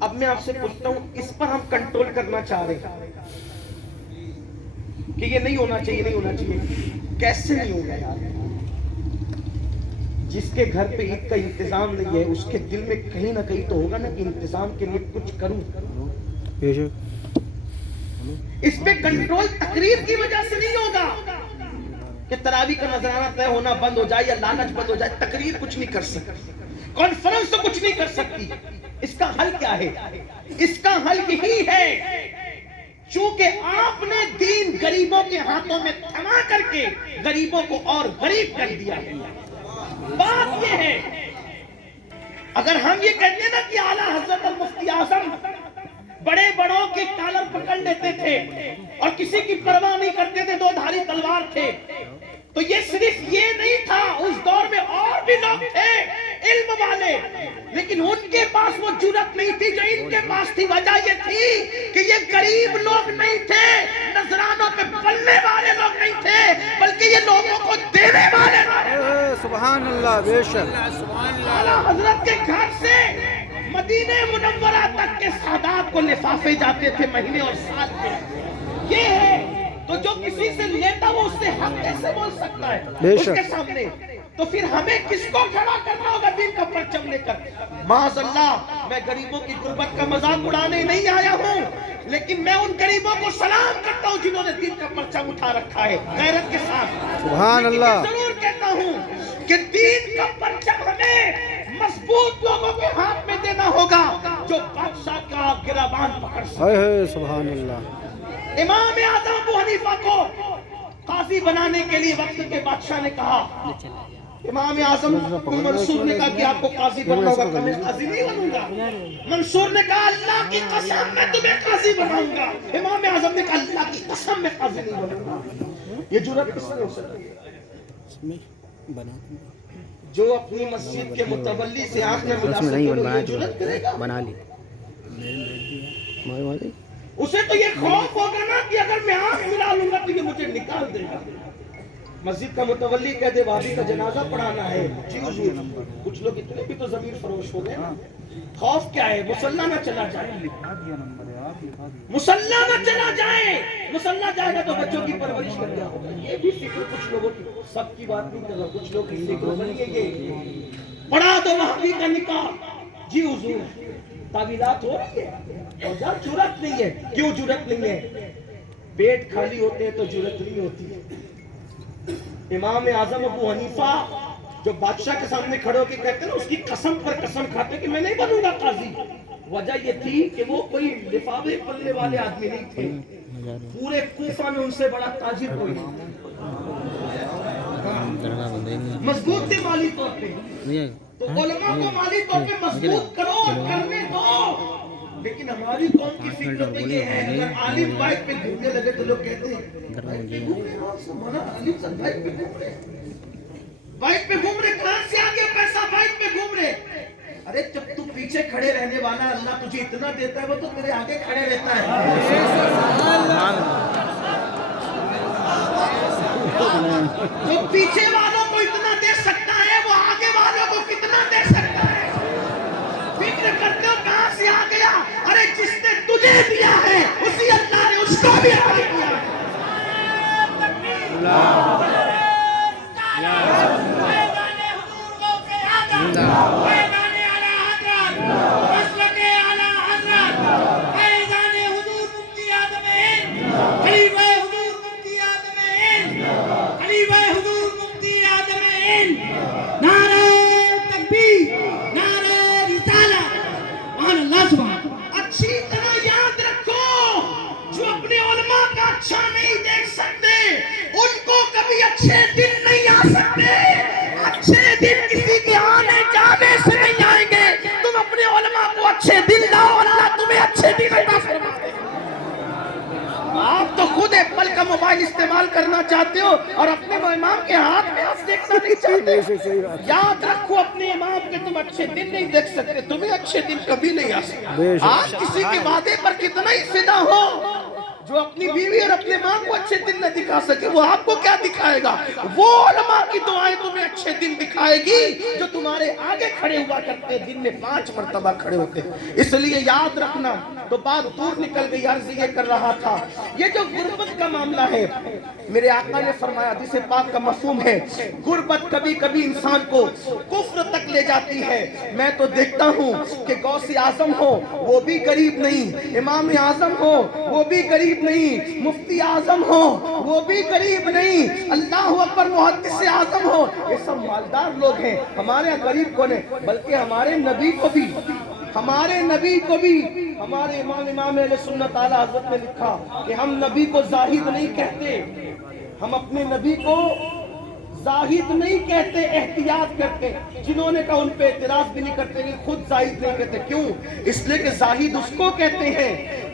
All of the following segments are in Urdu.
اب میں آپ سے پوچھتا ہوں اس پر ہم کنٹرول کرنا چاہ رہے ہیں کہ یہ نہیں ہونا چاہیے، نہیں ہونا چاہیے، کیسے نہیں ہوگا یار؟ جس کے گھر پہ عید کا انتظام نہیں ہے اس کے دل میں کہیں نہ کہیں تو ہوگا نا کہ انتظام کے لیے کچھ کروں۔ اس پہ کنٹرول تقریر کی وجہ سے نہیں ہوگا کہ تراویح کا نذرانہ طے ہونا بند ہو جائے یا لالچ بند ہو جائے، تقریر کچھ نہیں کر سکتی، کانفرنس تو کچھ نہیں کر سکتی۔ اس کا حل کیا ہے؟ اس کا حل یہی ہے، چونکہ آپ نے دین غریبوں کے ہاتھوں میں تھما کر کے غریبوں کو اور غریب کر دیا ہے۔ بات یہ ہے، اگر ہم یہ کہتے ہیں نا کہ اعلیٰ حضرت المفتی اعظم بڑے بڑوں کے کالر پکڑ لیتے تھے اور کسی کی پرواہ نہیں کرتے تھے، دو دھاری تلوار تھے، تو یہ صرف یہ نہیں تھا، اس دور میں اور بھی لوگ تھے علم والے، لیکن ان کے پاس وہ جرأت نہیں تھی جو ان کے پاس تھی۔ وجہ یہ تھی کہ یہ غریب لوگ نہیں تھے، نذرانوں پہ پلنے والے لوگ نہیں تھے، بلکہ یہ لوگوں کو دینے والے لوگ۔ سبحان اللہ، بے شک۔ اعلیٰ حضرت کے گھر سے مدینہ منورہ تک کے سادات کو لفافے جاتے تھے مہینے اور سال کے۔ یہ ہے تو جو کسی سے لیتا وہ اس سے حق کیسے بول سکتا ہے اس کے سامنے؟ تو پھر ہمیں کس کو کھڑا کرنا ہوگا دین کا پرچم لے کر؟ معاذ اللہ، میں غریبوں کی غربت کا مذاق اڑانے نہیں آیا ہوں، لیکن میں ان غریبوں کو سلام کرتا ہوں جنہوں نے دین کا پرچم اٹھا رکھا ہے غیرت کے ساتھ۔ سبحان اللہ۔ ضرور کہتا ہوں کہ دین کا پرچم ہمیں مضبوط لوگوں کے ہاتھ میں دینا ہوگا جو بادشاہ کا گربان پکڑ سکے۔ سبحان اللہ۔ امام اعظم ابو حنیفہ کو قاضی بنانے کے لیے وقت کے بادشاہ نے کہا، امام اعظم منصور نے کہا کہ آپ کو قاضی بننا ہوگا، کہ میں قاضی نہیں بنوں گا۔ منصور نے کہا اللہ کی قسم میں تمہیں قاضی بناؤں گا۔ امام اعظم نے کہا اللہ کی قسم میں قاضی نہیں بنوں گا۔ یہ جرأت کس نے ہو سکتی؟ جو اپنی مسجد کے متولی سے آنکھ میں ملا سکے وہ جرأت کرے گا؟ بنا لی اسے تو یہ خوف ہوگا نا کہ اگر میں آنکھ ملا لوں گا تو یہ مجھے نکال دے گا۔ مسجد کا متولی کہہ دے وادی کا جنازہ پڑھانا ہے، جی حضور، کچھ لوگ اتنے بھی تو ضمیر فروش ہو گئے نا۔ خوف کیا ہے؟ مصلی نہ چلا جائے، مصلی نہ چلا جائے، مصلی جائے گا تو بچوں کی پرورش کر دیا ہوگا۔ یہ بھی فکر کچھ لوگوں کی، سب کی بات نہیں کر رہا، کچھ لوگ کی فکر بنی ہے یہ پڑھا دو وہابی کا نکاح، جی حضور، تعویلات ہو رہی ہے اور جہاں جرأت نہیں ہے۔ کیوں جرأت نہیں ہے؟ پیٹ خالی ہوتے ہیں تو جرأت نہیں ہوتی ہے۔ امام اعظم ابو حنیفہ جو بادشاہ کے سامنے کھڑے ہو کے کہتے ہیں نا، اس کی قسم پر قسم کھاتے کہ میں نہیں بنوں گا قاضی۔ وجہ یہ تھی کہ وہ کوئی لفافے پلنے والے آدمی نہیں تھے، پورے کوفہ میں ان سے بڑا تاجر کوئی نہیں، مضبوط تھے مالی طور پہ۔ تو علماء کو مالی طور پہ مضبوط کرو اور کرنے دو، لیکن ہماری قوم کی فکر تو یہ ہے اگر عالم بائک پہ گھومنے لگے تو لوگ کہتے ہیں بائک پہ گھوم رہے، عالم صاحب بائک پہ گھوم رہے، بائک پہ گھوم رہے، کہاں سے آ گیا پیسہ بائک پہ گھوم رہے؟ ارے جب تو پیچھے کھڑے رہنے والا اللہ تجھے اتنا دیتا ہے وہ تو تیرے آگے کھڑے رہتا ہے۔ جو پیچھے والوں کو اتنا دے سکتا ہے وہ آگے والوں کو کتنا دے سکتا ہے؟ فکر کرتے ہو کہاں سے آ گیا؟ ارے جس نے تجھے دیا ہے اسی اللہ نے اس کو بھی آگے دیا ہے۔ اچھی طرح یاد رکھو، جو اپنے علماء کا اچھا نہیں دیکھ سکتے ان کو کبھی اچھے دن نہیں آ سکتے۔ اچھے دن کسی کے آنے جانے سے نہیں آئیں گے، تم اپنے علماء کو اچھے دن لاؤ، اللہ تمہیں اچھے دن عطا فرمائے۔ آپ تو خود ایپل کا موبائل استعمال کرنا چاہتے ہو اور اپنے امام کے ہاتھ میں آپ دیکھنا نہیں چاہتے۔ یاد رکھو اپنے امام کے تم اچھے دن نہیں دیکھ سکتے، تمہیں اچھے دن کبھی نہیں آ سکتے۔ آپ کسی کے وعدے پر کتنا ہی فدا ہو، جو اپنی بیوی اور اپنے ماں کو اچھے دن نہ دکھا سکے وہ آپ کو کیا دکھائے گا؟ وہ علماء کی دعائیں تمہیں اچھے دن دکھائے گی جو تمہارے آگے کھڑے ہوا کرتے، دن میں 5 مرتبہ کھڑے ہوتے۔ اس لیے یاد رکھنا، تو بات دور نکل گئی، عرض یہ کر رہا تھا، یہ جو غربت کا معاملہ ہے، میرے آقا نے فرمایا، حدیث پاک کا مفہوم ہے، غربت کبھی کبھی انسان کو کفر تک لے جاتی ہے۔ میں تو دیکھتا ہوں کہ غوث اعظم ہو وہ بھی قریب نہیں، امام اعظم ہو وہ بھی قریب نہیں، مفتی اعظم ہو وہ بھی قریب نہیں، اللہ اکبر محدث اعظم ہو، یہ سب مالدار لوگ ہیں، ہمارے قریب کون ہے؟ بلکہ ہمارے نبی کو بھی، ہمارے نبی کو بھی، ہمارے امام اہل سنت اعلی حضرت نے لکھا کہ ہم نبی کو زاہد نہیں کہتے، ہم اپنے نبی کو زاہد نہیں کہتے، احتیاط کرتے۔ جنہوں نے کہا ان پہ اعتراض بھی نہیں کرتے، لیکن خود زاہد نہیں کہتے۔ کیوں؟ اس لیے کہ زاہد اس کو کہتے ہیں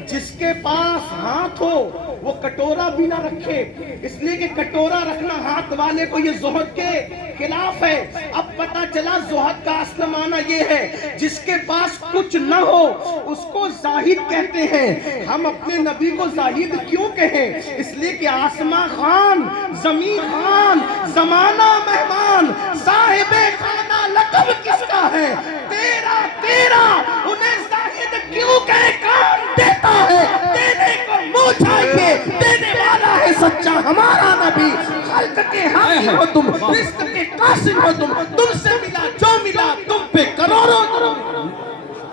جس کے پاس ہاتھ ہو وہ کٹورا بھی نہ رکھے، اس لیے کہ کٹورا رکھنا ہاتھ والے کو یہ زہد کے خلاف ہے۔ اب پتہ چلا زہد کا اصل معنی یہ ہے جس کے پاس کچھ نہ ہو اس کو زاہد کہتے ہیں۔ ہم اپنے نبی کو زاہد کیوں کہیں؟ اس لیے کہ آسمان خان، زمین خان، زمانہ مہمان، صاحب خانہ لقب کس کا ہے؟ تیرا تیرا، انہیں زاہد کیوں کہے؟ کام دیتا ہے، دینے کو منہ چاہیے، دینے والا ہے سچا ہمارا نبی۔ خلق کے حامی ہو تم، رزق کے قاسم ہو تم سے ملا جو ملا تم پہ کروڑوں درہم۔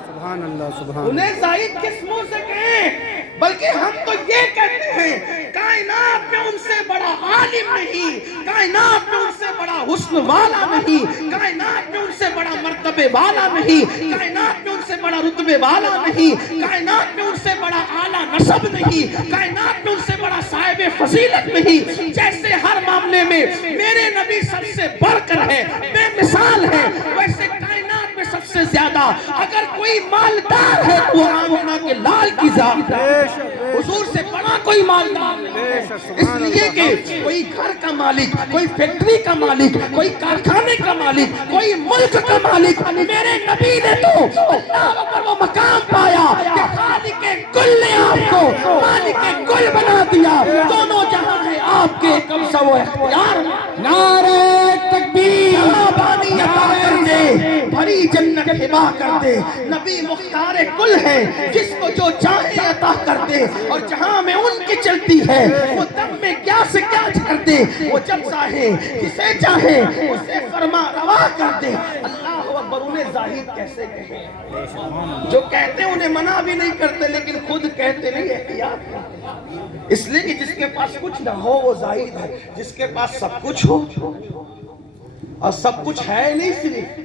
سبحان اللہ، سبحان اللہ۔ انہیں زاہد کس منہ سے کہیں؟ بلکہ ہم تو یہ کہتے ہیں کائنات میں ان سے بڑا عالم نہیں، کائنات میں ان سے بڑا حسن والا نہیں، کائنات میں ان سے بڑا مرتبے والا نہیں، کائنات میں ان سے بڑا رتبے والا نہیں، کائنات میں ان سے بڑا اعلیٰ نسب نہیں، کائنات میں ان سے بڑا صاحب فضیلت نہیں۔ جیسے ہر معاملے میں میرے نبی سب سے بڑھ کر ہے، بے مثال ہے، ویسے کائنات میں سب سے زیادہ اگر کوئی مالدار ہے تو وہ آمنہ کے لال کی ذات ہے۔ حضور سے بڑا کوئی مالدار نہیں، اس لیے کہ کوئی گھر کا مالک، کوئی فیکٹری کا مالک، کوئی کارخانے کا مالک، کوئی ملک کا مالک، میرے نبی نے تو اللہ پر وہ مقام پایا کہ خالق کل نے آپ کو مالک کل بنا دیا۔ دونوں جہاں ہیں آپ کے قبضہ و اختیار۔ نعرہ تکبیر، بانی عطا کر دے، بھری جنت ہبا کر دے، نبی مختار کل ہے، جس کو جو چاہے عطا کر دے، اور جہاں میں ان کی چلتی ہے وہ دم میں کیا سے کیا کر دے، وہ جب چاہے جسے چاہے اسے فرما روا کر دے۔ اللہ اکبر، انہیں زاہد کیسے کہیں؟ جو کہتے ہیں انہیں منع بھی نہیں کرتے لیکن خود کہتے نہیں، احتیاط کرتے۔ اس لیے کہ جس کے پاس کچھ نہ ہو وہ زاہد ہے، جس کے پاس سب کچھ ہو اور سب کچھ ہے نہیں صرف